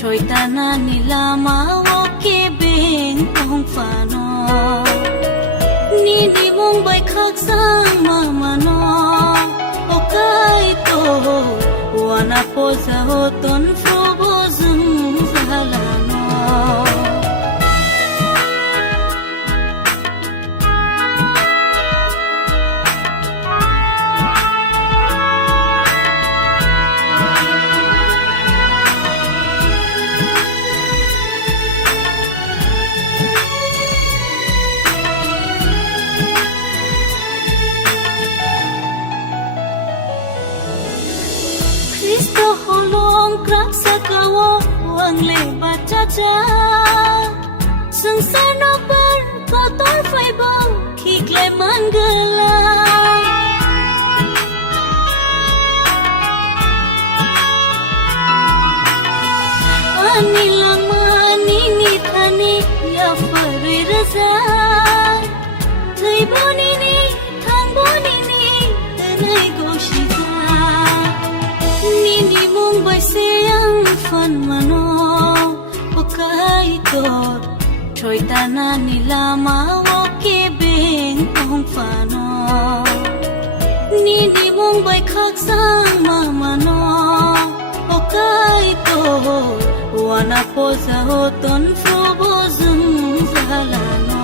trôi ta na ni la ma wo ke beng tong fa no ni mong bay khắc sang ma ma no o kai to wana po za ho ton fro bo zum za la no Cristo holong krak sakawo wang le baca cha sung sa no bar ko tor phai bong khi klai man gala ani lama ni thani ya fari raza thai boni ni thang boni ni tenai go shita ni mong bay sayang fan mano pakai tot trôi ta na ni la ma wo ke beng tong fa no ni mong bay khắc sang ma mano pakai tot wana po za ho ton fro bo zum za la no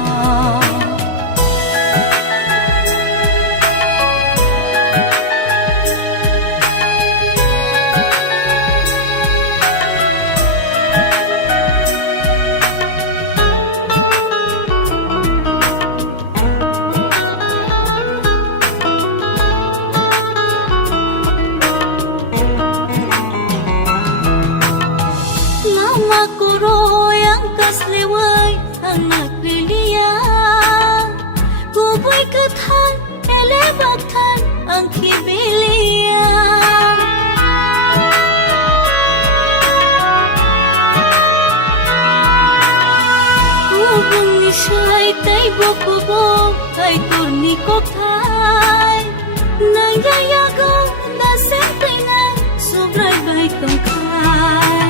Makuro yang kaslewai anak lilia Kubai kathan ele bathan angki bilia Kubung ni shai tai bokubo tai turni kokthai Nang gaya go na sempre nai sobrai bai tongkai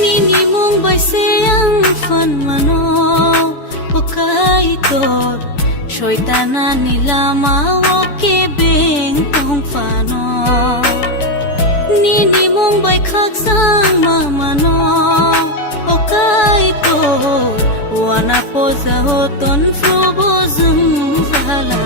Ni mong bay sayang fan mano pakai tot trôi ta na ni la ma wo ke beng tong fa no ni mong bay khắc sang ma mano pakai tot wana po za ho ton fro bo zum za la